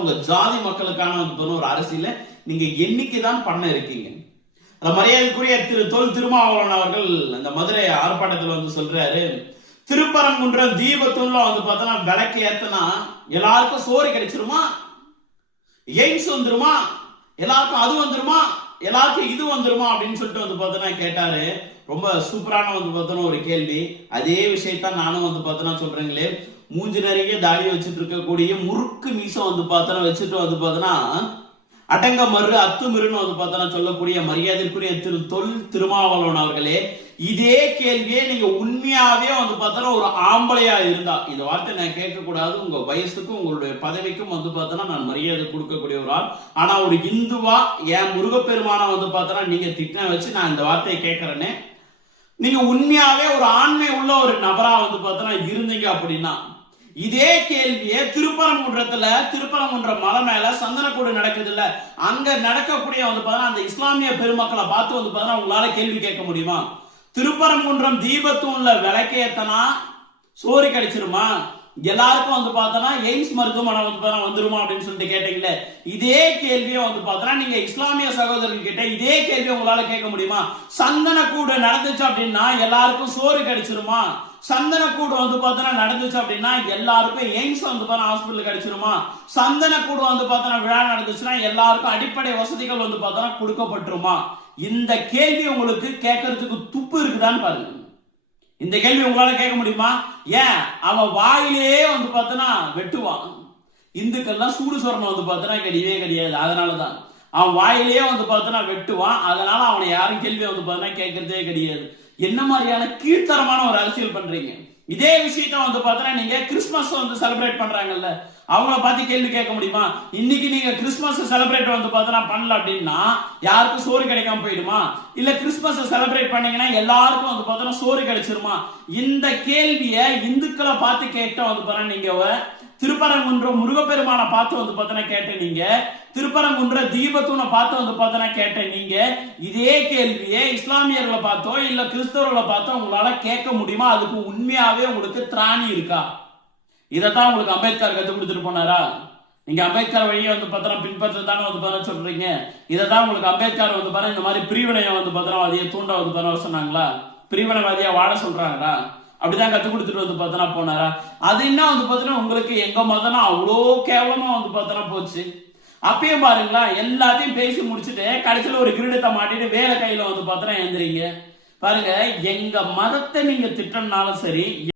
உங்க ஜாதி மக்களுக்கான ஒரு அரசியல நீங்க என்னைக்குதான் பண்ண இருக்கீங்க. மரியாதைக்குரிய திரு தொல் திருமாவளவன் அவர்கள் அந்த மதுரை ஆர்ப்பாட்டத்தில் சொல்றாரு, திருப்பரங்குன்றம் தீபத்தூன்ல விளக்கு ஏத்தனா எல்லாருக்கும் சோறு கிடைச்சிருமா, எய்ம்ஸ் வந்துருமா, எல்லாருக்கும் அது வந்துருமா, எல்லாருக்கும் இது வந்துருமா அப்படின்னு சொல்லிட்டு கேட்டாரு. ரொம்ப சூப்பரான ஒரு கேள்வி. அதே விஷயத்தான் நானும் சொல்றேங்களே, மூஞ்சி நிறைய தாடி வச்சுட்டு இருக்கக்கூடிய முறுக்கு மீசம் வச்சுட்டு அடங்க மறு அத்துமிருன்னு சொல்லக்கூடிய மரியாதைக்குரிய திரு தொல் திருமாவளவன் அவர்களே, இதே கேள்வியே நீங்க உண்மையாவே ஒரு ஆம்பளையா இருந்தா, இந்த வார்த்தை நான் கேட்க கூடாது, உங்க வயசுக்கும் உங்களுடைய பதவிக்கும் நான் மரியாதை கொடுக்கக்கூடிய ஒரு ஆள். ஆனா ஒரு இந்துவா என் முருகப்பெருமான நீங்க திட்டின வச்சு நான் இந்த வார்த்தையை கேட்கிறேன்னு, நீங்க உண்மையாவே ஒரு ஆண்மை உள்ள ஒரு நபரா இருந்தீங்க அப்படின்னா, இதே கேள்வியே திருப்பரங்குன்றம் மலை மேல சந்தனக்கூடு நடக்குது இல்ல, அங்க நடக்கக்கூடிய அந்த இஸ்லாமிய பெருமக்களை பார்த்து உங்களால கேள்வி கேட்க முடியுமா? திருப்பரங்குன்றம் தீபத்தூன்ல விளக்கேத்தனா சோறு கிடைச்சிருமா, எல்லாருக்கும் எய்ம்ஸ் மருத்துவமனை வந்துருமா அப்படின்னு சொல்லிட்டு கேட்டீங்களே, இதே கேள்வியை நீங்க இஸ்லாமிய சகோதரர்கள் கிட்ட இதே கேள்வி உங்களால கேட்க முடியுமா? சந்தனக்கூடு நடந்துச்சு அப்படின்னா எல்லாருக்கும் சோறு கிடைச்சிருமா, சந்தனக்கூடு நடந்துச்சு அப்படின்னா எல்லாருக்கும் எய்ம்ஸ் ஹாஸ்பிட்டல் கிடைச்சிருமா, சந்தனக்கூடு விழா நடந்துச்சுன்னா எல்லாருக்கும் அடிப்படை வசதிகள் கொடுக்கப்பட்டுருமா? இந்த கேள்வி உங்களுக்கு கேட்கறதுக்கு துப்பு இருக்குதான்னு பாருங்க. இந்த கேள்வி உங்களால கேட்க முடியுமா? ஏன் அவன் வாயிலே வெட்டுவான். இந்துக்கள்லாம் சூடு சொரணம் கிடையவே கிடையாது. அதனாலதான் அவன் வாயிலே வெட்டுவான். அதனால அவனை யாரும் கேள்வி கேட்கறதே கிடையாது. என்ன மாதிரியான கீழ்த்தரமான ஒரு அரசியல் பண்றீங்க? இதே விஷயத்த நீங்க கிறிஸ்துமஸ் செலிப்ரேட் பண்றாங்கல்ல, அவங்கள பார்த்து கேள்வி கேட்க முடியுமா? இன்னைக்கு நீங்க கிறிஸ்துமஸ் செலிப்ரேட் பண்ணல அப்படின்னா யாருக்கும் சோறு கிடைக்காம போயிடுமா? இல்ல கிறிஸ்துமஸ் செலிப்ரேட் பண்ணீங்கன்னா எல்லாருக்கும் சோறு கிடைச்சிருமா? இந்த கேள்விய இந்துக்களை பார்த்து கேட்ட நீங்க திருப்பரங்குன்றம் முருகப்பெருமான பார்த்து கேட்ட நீங்க, திருப்பரங்குன்ற தீபத்தூனை பார்த்து கேட்ட நீங்க, இதே கேள்வியை இஸ்லாமியர்களை பார்த்தோ இல்ல கிறிஸ்தவர்களை பார்த்தோ உங்களால கேட்க முடியுமா? அதுக்கு உண்மையாவே உங்களுக்கு திராணி இருக்கா? இதத்தான் உங்களுக்கு அம்பேத்கர் கற்றுக் கொடுத்துட்டு போனாரா? நீங்க அம்பேத்கர் வழியை பின்பற்றதானே சொல்றீங்க. இதைதான் உங்களுக்கு அம்பேத்கர் இந்த மாதிரி பிரிவினையை அதிக தூண்ட சொன்னாங்களா? பிரிவினைவாதியா வாழ சொல்றாங்களா? அப்படிதான் கற்றுக் கொடுத்துட்டு போனாரா? அது என்ன உங்களுக்கு எங்க மதனா அவ்வளோ கேவலமா போச்சு. அப்பயும் பாருங்களா, எல்லாத்தையும் பேசி முடிச்சுட்டு கடைசியில ஒரு கிரீடத்தை மாட்டிட்டு வேலை கையில எழுந்துறீங்க பாருங்க. எங்க மதத்தை நீங்க திட்டனாலும் சரி,